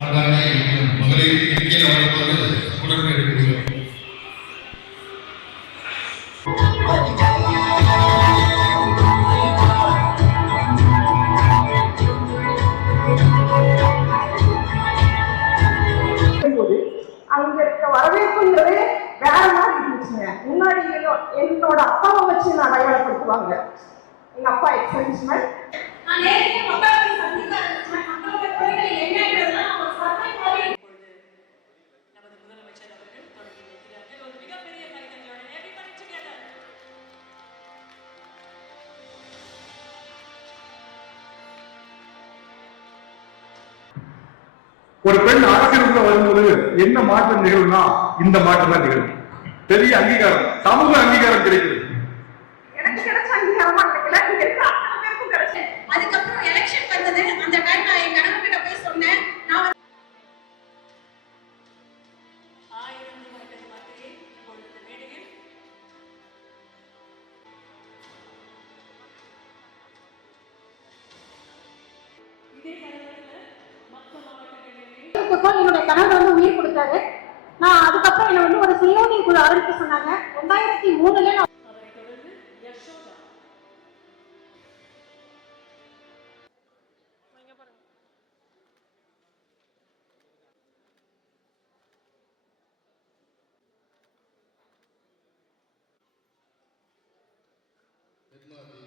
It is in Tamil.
மகளிர் எண்ணிக்கையில் வளர்ப்பது உடனே வரவேற்புங்கிறது வேற மாதிரி இருந்துச்சுங்க. முன்னாடி என்னோ- என்னோட அப்பாவை வச்சு நான் அடையாளப்படுத்துவாங்க. எங்க அப்பா நான் ஒரு பெண் அரசியலுக்குள்ள வரும்போது என்ன மாற்றம் நிகழும்னா இந்த மாற்றம் தான் நிகழும். பெரிய அங்கீகாரம் சமூக அங்கீகாரம் கிடைக்குது. எனக்கு அதுக்கப்புறம் எலெக்ஷன் வந்தது. அந்த டைம் நான் என் கணவன் கிட்ட போய் சொன்னேன். நான் ஆயிரம் பக்கம் என்னுடைய கணவர் வந்து உயிர் கொடுத்தாரு நான் அதுக்கப்புறம் என்னை வந்து ஒரு சுயோனிங் குழு ஆரம்பிக்க சொன்னாங்க ரெண்டாயிரத்தி மூணுல நான் Good morning.